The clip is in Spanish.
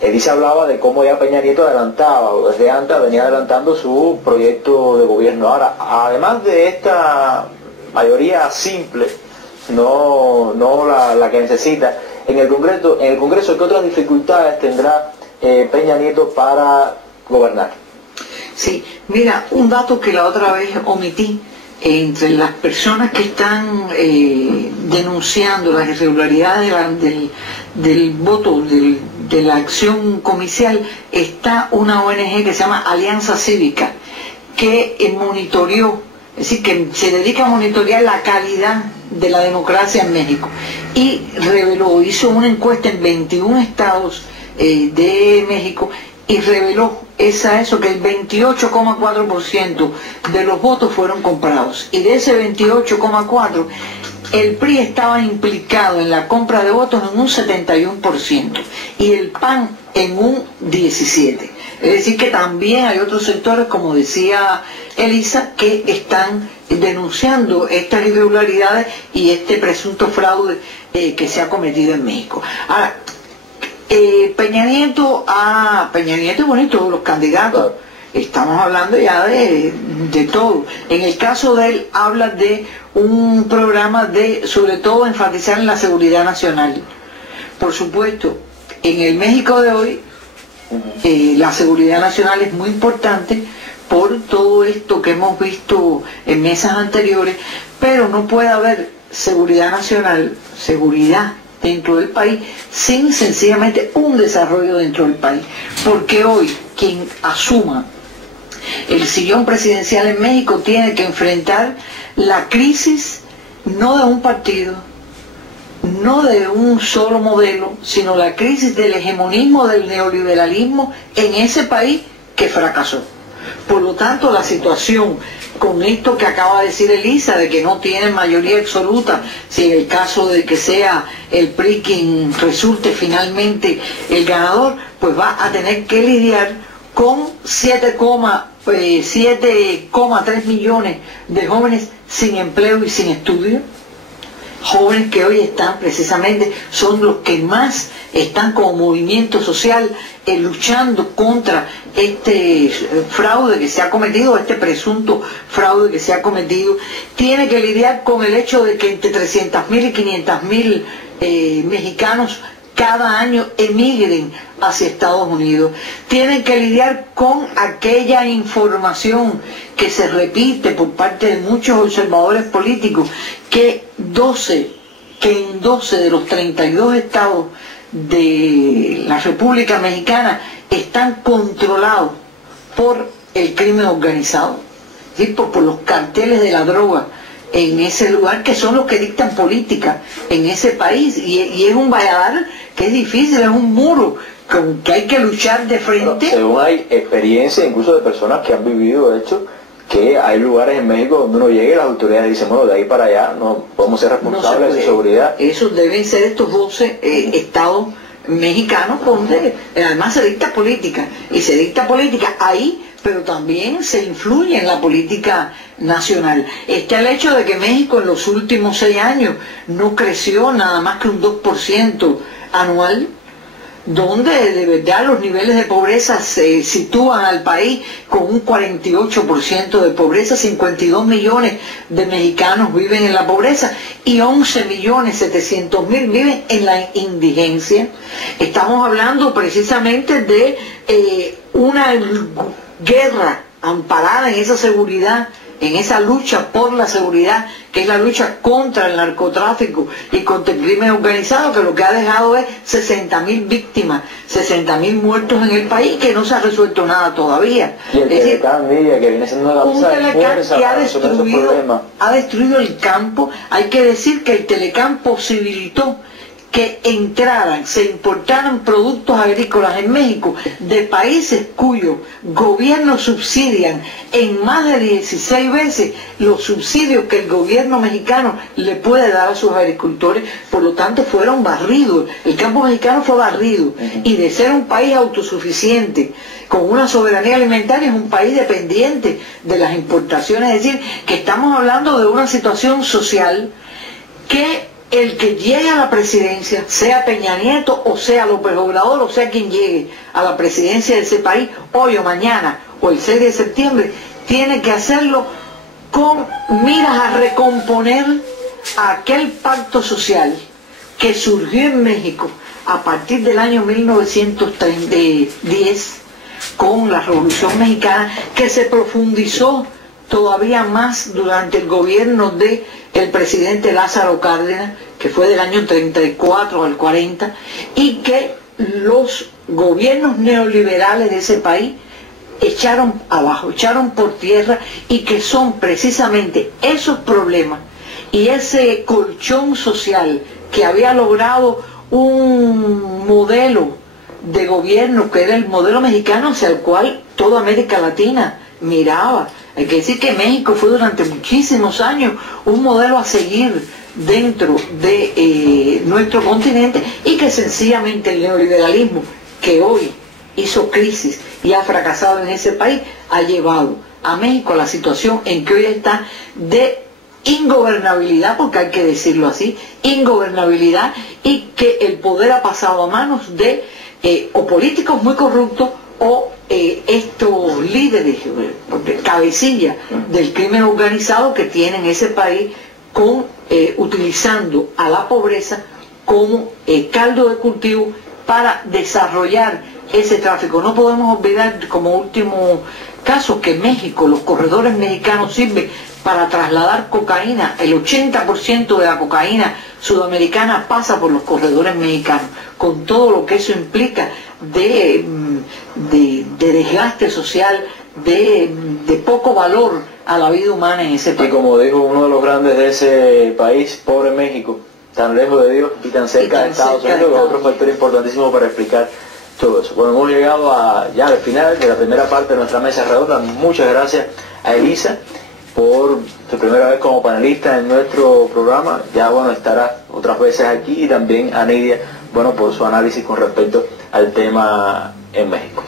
Elisa hablaba de cómo ya Peña Nieto adelantaba, o desde antes venía adelantando su proyecto de gobierno. Ahora, además de esta mayoría simple, no la que necesita, en el Congreso, ¿qué otras dificultades tendrá Peña Nieto para gobernar? Sí, mira, un dato que la otra vez omití: entre las personas que están denunciando las irregularidades del voto, de la acción comicial, está una ONG que se llama Alianza Cívica, que monitoreó, es decir, que se dedica a monitorear la calidad de la democracia en México, y hizo una encuesta en 21 estados de México, y reveló eso que el 28,4% de los votos fueron comprados, y de ese 28,4%, el PRI estaba implicado en la compra de votos en un 71% y el PAN en un 17%. Es decir, que también hay otros sectores, como decía Elisa, que están denunciando estas irregularidades y este presunto fraude que se ha cometido en México. Ahora, Peña Nieto y bueno, todos los candidatos, estamos hablando ya de todo. En el caso de él, habla de un programa de, sobre todo, enfatizar en la seguridad nacional. Por supuesto, en el México de hoy, la seguridad nacional es muy importante por todo esto que hemos visto en mesas anteriores, pero no puede haber seguridad nacional, seguridad dentro del país, sin sencillamente un desarrollo dentro del país. Porque hoy quien asuma el sillón presidencial en México tiene que enfrentar la crisis no de un partido, no de un solo modelo, sino la crisis del hegemonismo del neoliberalismo en ese país que fracasó. Por lo tanto, la situación, con esto que acaba de decir Elisa, de que no tienen mayoría absoluta, si en el caso de que sea el PRI quien resulte finalmente el ganador, pues va a tener que lidiar con 7,3 millones de jóvenes sin empleo y sin estudio. Jóvenes que hoy están precisamente, son los que más están como movimiento social luchando contra este fraude que se ha cometido, este presunto fraude que se ha cometido. Tiene que lidiar con el hecho de que entre 300.000 y 500.000 mexicanos cada año emigren hacia Estados Unidos. Tienen que lidiar con aquella información que se repite por parte de muchos observadores políticos, que en 12 de los 32 estados de la República Mexicana están controlados por el crimen organizado, ¿sí? por los carteles de la droga en ese lugar, que son los que dictan política en ese país, y es un valladar que es difícil, es un muro con que hay que luchar de frente. Pero según hay experiencia incluso de personas que han vivido, de hecho, que hay lugares en México donde uno llega y las autoridades dicen, bueno, de ahí para allá no podemos ser responsables de su seguridad. Eso deben ser estos 12 estados mexicanos donde además se dicta política, y se dicta política ahí, pero también se influye en la política nacional. Está el hecho de que México en los últimos 6 años no creció nada más que un 2% anual, donde de verdad los niveles de pobreza se sitúan al país con un 48% de pobreza. 52 millones de mexicanos viven en la pobreza y 11.700.000 viven en la indigencia. Estamos hablando precisamente de una guerra amparada en esa seguridad, en esa lucha por la seguridad, que es la lucha contra el narcotráfico y contra el crimen organizado, que lo que ha dejado es 60.000 víctimas, 60.000 muertos en el país, que no se ha resuelto nada todavía. Y el Telecán, que viene siendo la camisa de fuerza para resolver esos problemas. Ha destruido el campo. Hay que decir que el Telecán posibilitó que se importaran productos agrícolas en México de países cuyos gobiernos subsidian en más de 16 veces los subsidios que el gobierno mexicano le puede dar a sus agricultores. Por lo tanto, fueron barridos. El campo mexicano fue barrido. Y de ser un país autosuficiente, con una soberanía alimentaria, es un país dependiente de las importaciones. Es decir, que estamos hablando de una situación social que el que llegue a la presidencia, sea Peña Nieto o sea López Obrador o sea quien llegue a la presidencia de ese país, hoy o mañana o el 6 de septiembre, tiene que hacerlo con miras a recomponer aquel pacto social que surgió en México a partir del año 1910 con la Revolución Mexicana, que se profundizó todavía más durante el gobierno del presidente Lázaro Cárdenas, que fue del año 34 al 40, y que los gobiernos neoliberales de ese país echaron abajo, echaron por tierra, y que son precisamente esos problemas y ese colchón social que había logrado un modelo de gobierno que era el modelo mexicano hacia el cual toda América Latina miraba. Hay que decir que México fue durante muchísimos años un modelo a seguir dentro de nuestro continente, y que sencillamente el neoliberalismo, que hoy hizo crisis y ha fracasado en ese país, ha llevado a México a la situación en que hoy está de ingobernabilidad, porque hay que decirlo así, ingobernabilidad, y que el poder ha pasado a manos de o políticos muy corruptos o estos líderes, cabecillas del crimen organizado que tienen ese país utilizando a la pobreza como caldo de cultivo para desarrollar ese tráfico. No podemos olvidar, como último caso, que en México los corredores mexicanos sirven para trasladar cocaína. El 80% de la cocaína sudamericana pasa por los corredores mexicanos, con todo lo que eso implica de desgaste social, de poco valor a la vida humana en ese país. Y como dijo uno de los grandes de ese país, pobre México, tan lejos de Dios y tan cerca de Estados Unidos, que es otro factor importantísimo para explicar todo eso. Bueno, hemos llegado ya al final de la primera parte de nuestra mesa redonda. Muchas gracias a Elisa por su primera vez como panelista en nuestro programa. Ya bueno, estará otras veces aquí, y también a Nidia, bueno, por su análisis con respecto al tema en México.